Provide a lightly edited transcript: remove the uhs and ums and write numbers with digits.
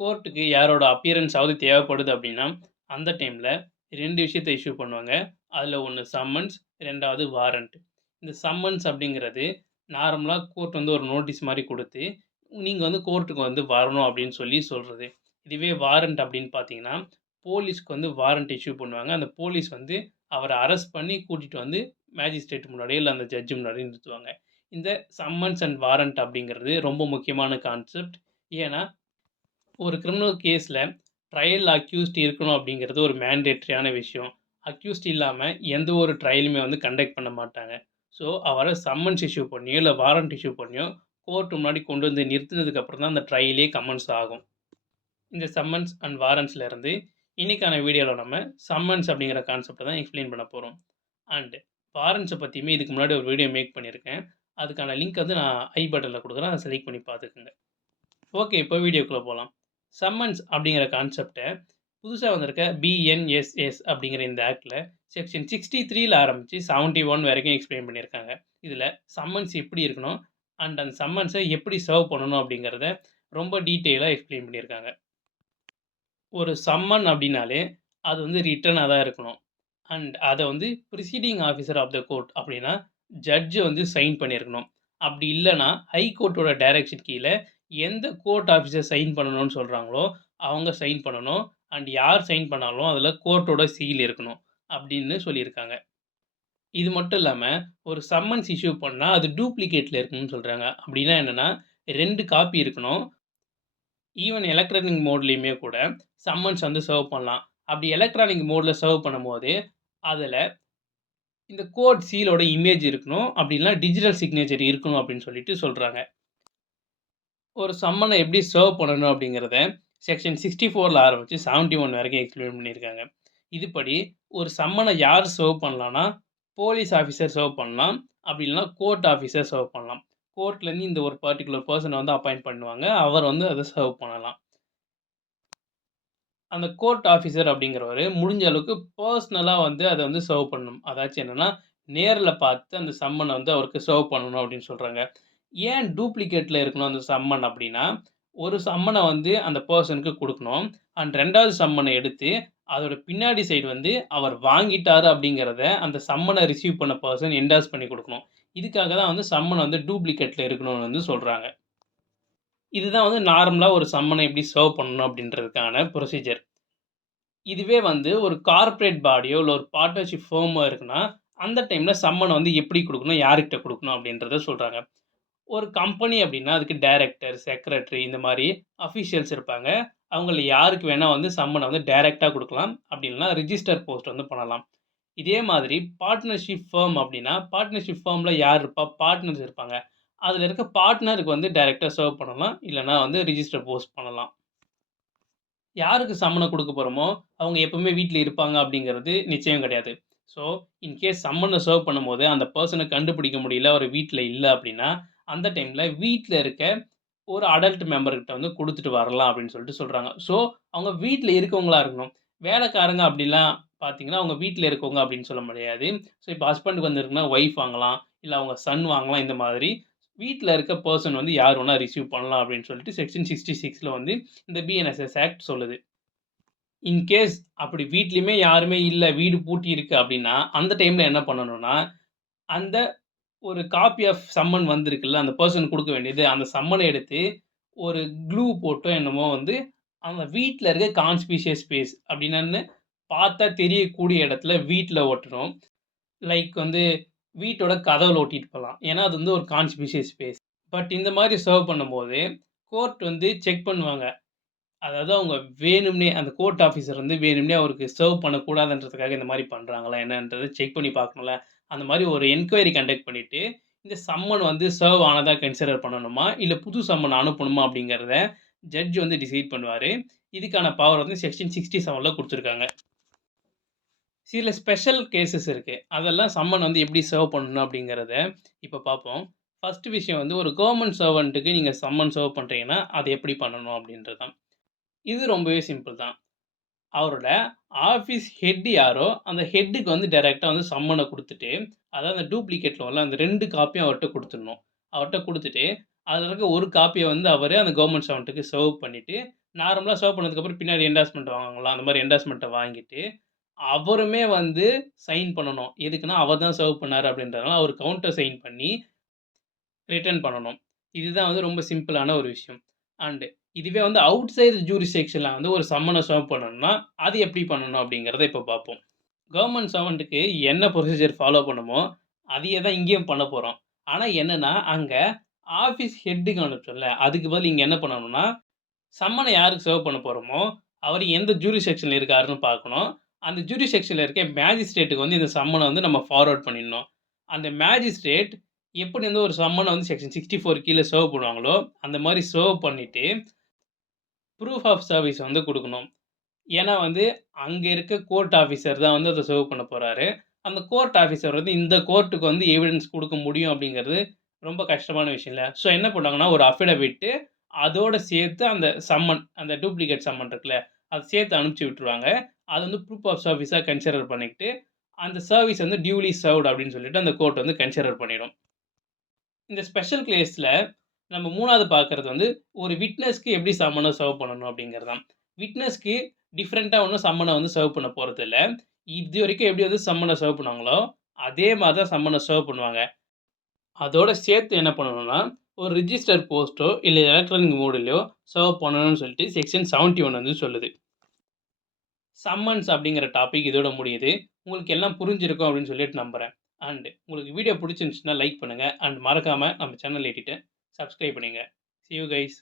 கோர்ட்டுக்கு யாரோட அப்பியரன்ஸாவது தேவைப்படுது அப்படின்னா, அந்த டைம்ல 2 விஷயத்த இஷ்யூ பண்ணுவாங்க. அதில ஒண்ணு சம்மன்ஸ், 2வது வாரண்ட். இந்த சம்மன்ஸ் அப்படிங்கிறது நார்மலா கோர்ட் வந்து ஒரு நோட்டீஸ் மாரி குடுத்து, நீங்க வந்து கோர்ட்டுக்கு வந்து வரணும் அப்படின்னு சொல்லி சொல்றது. இதுவே வாரண்ட் அப்படின்னு பார்த்தீங்கன்னா, போலீஸ்க்கு வந்து வாரண்ட் இஷ்யூ பண்ணுவாங்க. அந்த போலீஸ் வந்து அவர அரெஸ்ட் பண்ணி கூட்டிட்டு வந்து மேஜிஸ்ட்ரேட் முன்னாடியோ, இல்ல அந்த ஜட்ஜ் முன்னாடியோ நிறுத்துவாங்க. இந்த சம்மன்ஸ் அண்ட் வாரண்ட் அப்படிங்கிறது ரொம்ப முக்கியமான கான்செப்ட். ஏன்னா ஒரு கிரிமினல் கேஸ்ல ட்ரையல் அக்யூஸ்ட் இருக்கணும் அப்படிங்கிறது ஒரு மேண்டேட்டரியான விஷயம். அக்யூஸ்ட் இல்லாம எந்த ஒரு ட்ரையலுமே வந்து கண்டக்ட் பண்ண மாட்டாங்க. ஸோ, அவர சம்மன்ஸ் இஷ்யூ பண்ணியோ, இல்ல வாரண்ட் இஷ்யூ பண்ணியோ, கோர்ட் முன்னாடி கொண்டு வந்து நிறுத்தினதுக்கு அப்புறம் தான் அந்த ட்ரையலே கமென்ஸ் ஆகும். இந்த சம்மன்ஸ் அண்ட் வாரண்ட்ஸ்ல இருந்து இன்னைக்கான வீடியோல நம்ம சம்மன்ஸ் அப்படிங்கிற கான்செப்ட்ட தான் எக்ஸ்ப்ளைன் பண்ண போறோம். அண்ட் வாரண்ட்ஸ பத்தியுமே இதுக்கு முன்னாடி ஒரு வீடியோ மேக் பண்ணியிருக்கேன். அதுக்கான லிங்க் வந்து நான் பட்டன்ல குடுக்குறேன். அத செலக்ட் பண்ணி பார்த்துக்கங்க. ஓகே. இப்போ வீடியோக்குள்ள போலாம். சம்மன்ஸ் அப்படிங்கிற கான்செப்ட்ட புதுசா வந்திருக்க பிஎன்எஸ்எஸ் அப்படிங்கிற இந்த ஆக்ட்ல செக்ஷன் 63ல ஆரம்பிச்சு 71 வரைக்கும் எக்ஸ்ப்ளைன் பண்ணியிருக்காங்க. இதுல சம்மன்ஸ் எப்படி இருக்கணும், அண்ட் அந்த சம்மன்ஸ எப்படி சர்வ் பண்ணணும் அப்படிங்கிறத ரொம்ப டீட்டெயிலா எக்ஸ்ப்ளைன் பண்ணியிருக்காங்க. ஒரு சம்மன் அப்படின்னாலே, அது வந்து ரிட்டனா தான் இருக்கணும். அண்ட் அத வந்து presiding officer of the court அப்படின்னா, ஜட்ஜ் வந்து சைன் பண்ணியிருக்கணும். அப்படி இல்லன்னா, ஹை கோர்ட்டோட டைரக்ஷன் கீழ எந்த கோர்ட் ஆஃபீசர் சைன் பண்ணணும்னு சொல்றாங்களோ, அவங்க சைன் பண்ணணும். அண்ட் யார் சைன் பண்ணாலும் அதில கோர்ட்டோட சீல் இருக்கணும். அப்படின்னு சொல்லியிருக்காங்க. இது மட்டும் இல்லாம, ஒரு சம்மன்ஸ் இஷ்யூ பண்ணா, அது டூப்ளிகேட்ல இருக்கணும்னு சொல்றாங்க. அப்படின்னா என்னன்னா, 2 காப்பி இருக்கணும். ஈவன் எலக்ட்ரானிக் மோட்லயுமே கூட சம்மன்ஸ் வந்து சர்வ் பண்ணலாம். அப்படி எலக்ட்ரானிக் மோட்ல சர்வ் பண்ணும்போது, அதில இந்த கோர்ட் சீலோட இமேஜ் இருக்கணும். அப்படி இல்லனா டிஜிட்டல் சிக்னேச்சர் இருக்கணும் அப்படின்னு சொல்லிட்டு சொல்றாங்க. ஒரு சம்மன எப்படி சர்வ் பண்ணணும் அப்படிங்கிறத செக்ஷன் 64ல ஆரம்பிச்சு 71 வரைக்கும் எக்ஸ்பிளைன் பண்ணியிருக்காங்க. இதுபடி ஒரு சம்மன யார் சர்வ் பண்ணலாம்னா, போலீஸ் ஆஃபீசர் சர்வ் பண்ணலாம். அப்படி இல்லனா கோர்ட் ஆஃபீசர் சர்வ் பண்ணலாம். கோர்ட்லேருந்து இந்த ஒரு பர்ட்டிகுலர் பெர்சன வந்து அப்பாயிண்ட் பண்ணுவாங்க. அவர் வந்து அத சர்வ் பண்ணலாம். அந்த கோர்ட் ஆஃபீசர் அப்படிங்கிறவரு முடிஞ்ச அளவுக்கு பெர்சனலா வந்து அத வந்து சர்வ் பண்ணணும். அதாச்சும் என்னன்னா, நேர்ல பார்த்து அந்த சம்மன வந்து அவருக்கு சர்வ் பண்ணணும் அப்படின்னு சொல்றாங்க. ஏன் டூப்ளிகேட்ல இருக்கணும் அந்த சம்மன் அப்படின்னா, ஒரு சம்மன வந்து அந்த பெர்சனுக்கு குடுக்கணும். அண்ட் 2வது சம்மன எடுத்து அதோட பின்னாடி சைடு வந்து அவர் வாங்கிட்டாரு அப்படிங்கிறத அந்த சம்மன ரிசீவ் பண்ண பெர்சன் என்டார்ஸ் பண்ணி குடுக்கணும். இதுக்காக தான் வந்து சம்மன் வந்து டூப்ளிகேட்ல இருக்கணும்னு வந்து சொல்றாங்க. இதுதான் வந்து நார்மலா ஒரு சம்மன எப்படி சர்வ் பண்ணணும் அப்படின்றதுக்கான ப்ரொசீஜர். இதுவே வந்து ஒரு கார்ப்பரேட் பாடியோ, இல்ல ஒரு பார்ட்னர்ஷிப் ஃபர்மோ இருக்குன்னா, அந்த டைம்ல சம்மன் வந்து எப்படி குடுக்கணும், யார்கிட்ட குடுக்கணும் அப்படின்றத சொல்றாங்க. ஒரு கம்பெனி அப்படின்னா, அதுக்கு டைரக்டர், செக்ரட்டரி இந்த மாரி அஃபிஷியல்ஸ் இருப்பாங்க. அவங்கள்ல யாருக்கு வேணா வந்து சம்மன வந்து டைரக்ட்டா குடுக்கலாம். அப்படி இல்லன்னா ரிஜிஸ்டர் போஸ்ட் வந்து பண்ணலாம். இதே மாதிரி பார்ட்னர்ஷிப் ஃபர்ம் அப்படின்னா, பார்ட்னர்ஷிப் ஃபர்ம்ல யார் இருப்பா? பார்ட்னர்ஸ் இருப்பாங்க. அதுல இருக்க பார்ட்னருக்கு வந்து டைரக்ட்டா சர்வ் பண்ணலாம். இல்லன்னா வந்து ரிஜிஸ்டர் போஸ்ட் பண்ணலாம். யாருக்கு சம்மன குடுக்க போறோமோ, அவங்க எப்பவுமே வீட்ல இருப்பாங்க அப்படிங்கிறது நிச்சயம் கிடையாது. ஸோ, இன்கேஸ் சம்மன சர்வ் பண்ணும்போது, அந்த பெர்சன கண்டுபிடிக்க முடியல, அவரு வீட்ல இல்ல அப்படின்னா, அந்த டைம்ல வீட்ல இருக்க ஒரு அடல்ட் மெம்பர் கிட்ட வந்து குடுத்துட்டு வரலாம் அப்படின்னு சொல்லிட்டு சொல்றாங்க. ஸோ, அவங்க வீட்ல இருக்கவங்களா இருக்கணும். வேலைக்காரங்க அப்படிலாம் பார்த்தீங்கன்னா, அவங்க வீட்ல இருக்கவங்க அப்படின்னு சொல்ல முடியாது. ஸோ, இப்ப ஹஸ்பண்டுக்கு வந்து இருக்குன்னா, ஒய்ஃப் வாங்கலாம். இல்ல அவங்க சன் வாங்கலாம். இந்த மாதிரி வீட்ல இருக்க பெர்சன் வந்து யார் வேணா ரிசீவ் பண்ணலாம் அப்படின்னு சொல்லிட்டு செக்ஷன் 66ல வந்து இந்த பிஎன்எஸ்எஸ் ஆக்ட் சொல்லுது. இன்கேஸ் அப்படி வீட்லயுமே யாருமே இல்ல, வீடு பூட்டி இருக்கு அப்படின்னா, அந்த டைம்ல என்ன பண்ணணும்னா, அந்த ஒரு காப்பி ஆஃப் சம்மன் வந்திருக்குல்ல, அந்த பெர்சன் குடுக்க வேண்டியது, அந்த சம்மன எடுத்து ஒரு க்ளூ போட்டோ என்னமோ வந்து, அந்த வீட்ல இருக்க கான்ஸ்பிஷியஸ் ஸ்பேஸ் அப்படின்னன்னு பார்த்தா தெரியக்கூடிய இடத்துல வீட்ல ஒட்டணும். லைக் வந்து வீட்டோட கதவுல ஒட்டிட்டு போலாம். ஏன்னா, அது வந்து ஒரு கான்ஸ்பிஷியஸ் ஸ்பேஸ். பட் இந்த மாரி சர்வ் பண்ணும்போது, கோர்ட் வந்து செக் பண்ணுவாங்க. அதாவது அவங்க வேணும்னே அந்த கோர்ட் ஆஃபீசர் வந்து வேணும்னே அவருக்கு சர்வ் பண்ணக்கூடாதுன்றதுக்காக இந்த மாரி பண்றாங்களா என்னன்றத செக் பண்ணி பார்க்கணும்ல. அந்த மாரி ஒரு என்குயரி கண்டக்ட் பண்ணிட்டு, இந்த சம்மன் வந்து சர்வ் ஆனதா கன்சிடர் பண்ணணுமா? இல்ல புது சம்மன் அனுப்பணுமா? அப்படிங்கிறத ஜட்ஜ் வந்து டிசைட் பண்ணுவாரு. இதுக்கான பவர் வந்து செக்ஷன் 67ல குடுத்துருக்காங்க. சில ஸ்பெஷல் கேஸஸ் இருக்கு. அதெல்லாம் சம்மன் வந்து எப்படி சர்வ் பண்ணணும் அப்படிங்கிறத இப்ப பார்ப்போம். ஃபர்ஸ்ட் விஷயம் வந்து ஒரு கவர்ன்மென்ட் சர்வன்ட்க்கு நீங்க சம்மன் சர்வ் பண்றீங்கன்னா, அத எப்படி பண்ணணும் அப்படின்றது தான். இது ரொம்பவே சிம்பிள் தான். அவரோட ஆஃபீஸ் ஹெட் யாரோ, அந்த ஹெட்டுக்கு வந்து டைரக்ட்டா வந்து சம்மன குடுத்துட்டு, அதாவது அந்த டூப்ளிகேட்ல வரும்ல, அந்த 2 காப்பியும் அவர்ட்ட குடுத்துடணும். அவர்ட்ட குடுத்துட்டு, அதில இருக்க 1 காப்பிய வந்து அவரு அந்த கவர்ன்மென்ட் சர்வன்ட்க்கு சர்வ் பண்ணிட்டு, நார்மலா சர்வ் பண்ணதுக்கப்புறம் பின்னாடி என்டார்ஸ்மென்ட் வாங்குவாங்கல்ல, அந்த மாரி என்டார்ஸ்மென்ட்ட வாங்கிட்டு, அவருமே வந்து சைன் பண்ணணும். எதுக்குன்னா, அவர் தான் சர்வ் பண்ணாரு அப்படின்றதுனால, அவரு கவுண்டர் சைன் பண்ணி ரிட்டர்ன் பண்ணணும். இதுதான் வந்து ரொம்ப சிம்பிளான ஒரு விஷயம். அண்ட் இதுவே வந்து அவுட் சைட் ஜூரிஸ்டிக்ஷன்ல வந்து ஒரு சம்மன சர்வ் பண்ணணும்னா, அது எப்படி பண்ணணும் அப்படிங்கிறத இப்ப பார்ப்போம். கவர்ன்மென்ட் சர்வன்ட்க்கு என்ன ப்ரொசீஜர் ஃபாலோ பண்ணுமோ, அதையே தான் இங்கேயும் பண்ண போறோம். ஆனா என்னன்னா, அங்க ஆஃபீஸ் ஹெட்டுக்கு அனுப்பிச்சோம்ல, அதுக்கு பதில் இங்க என்ன பண்ணணும்னா, சம்மன யாருக்கு சர்வ் பண்ண போறோமோ, அவரு எந்த ஜூரிஸ்டிக்ஷன்ல இருக்காருன்னு பார்க்கணும். அந்த ஜூரிஸ்டிக்ஷன்ல இருக்க மேஜிஸ்ட்ரேட்டுக்கு வந்து இந்த சம்மன வந்து நம்ம ஃபார்வர்ட் பண்ணிடணும். அந்த மேஜிஸ்ட்ரேட் எப்படி வந்து ஒரு சம்மன வந்து செக்ஷன் 64 கீழ சர்வ் பண்ணுவாங்களோ, அந்த மாரி சர்வ் பண்ணிட்டு, ப்ரூஃப் ஆஃப் சர்வீஸ் வந்து குடுக்கணும். ஏன்னா வந்து, அங்க இருக்க கோர்ட் ஆஃபீசர் தான் வந்து அத சர்வ் பண்ண போறாரு. அந்த கோர்ட் ஆஃபீசர் வந்து இந்த கோர்ட்‌டுக்கு வந்து எவிடன்ஸ் குடுக்க முடியும் அப்படிங்கிறது ரொம்ப கஷ்டமான விஷயம் இல்ல. ஸோ என்ன பண்ணுவாங்கன்னா, ஒரு அஃபிடவிட்டு அதோட சேர்த்து அந்த சம்மன், அந்த டூப்ளிகேட் சம்மன் இருக்குல்ல, அத சேர்த்து அனுப்பிச்சு விட்டுருவாங்க. அது வந்து ப்ரூஃப் ஆஃப் சர்வீஸா கன்சிடர் பண்ணிக்கிட்டு, அந்த சர்வீஸ் வந்து டியூலி சர்வ்ட் அப்படின்னு சொல்லிட்டு அந்த கோர்ட் வந்து கன்சிடர் பண்ணிடும். இந்த ஸ்பெஷல் கேஸ்ல நம்ம 3வது பார்க்கிறது வந்து, ஒரு விட்னஸ்க்கு எப்படி சம்மன சர்வ் பண்ணணும் அப்படிங்கிறது தான். விட்னஸ்க்கு டிஃபரண்டா ஒண்ணும் சம்மன வந்து சர்வ் பண்ண போறதில்ல. இதுவரைக்கும் எப்படி வந்து சம்மன சர்வ் பண்ணாங்களோ, அதே மாரி தான் சம்மன சர்வ் பண்ணுவாங்க. அதோட சேர்த்து என்ன பண்ணணும்னா, ஒரு ரிஜிஸ்டர் போஸ்ட்டோ, இல்ல எலக்ட்ரானிக் மோடுலயோ சர்வ் பண்ணணும்னு சொல்லிட்டு செக்ஷன் 71 வந்து சொல்லுது. சம்மன்ஸ் அப்படிங்கிற டாபிக் இதோட முடியுது. உங்களுக்கு எல்லாம் புரிஞ்சிருக்கும் அப்படின்னு சொல்லிட்டு நம்புறேன். அண்ட் உங்களுக்கு வீடியோ புடிச்சிருந்துச்சுன்னா லைக் பண்ணுங்க. அண்ட் மறக்காம நம்ம சேனல் எடிட்ட சப்ஸ்கிரைப் பண்ணுங்க. see you guys.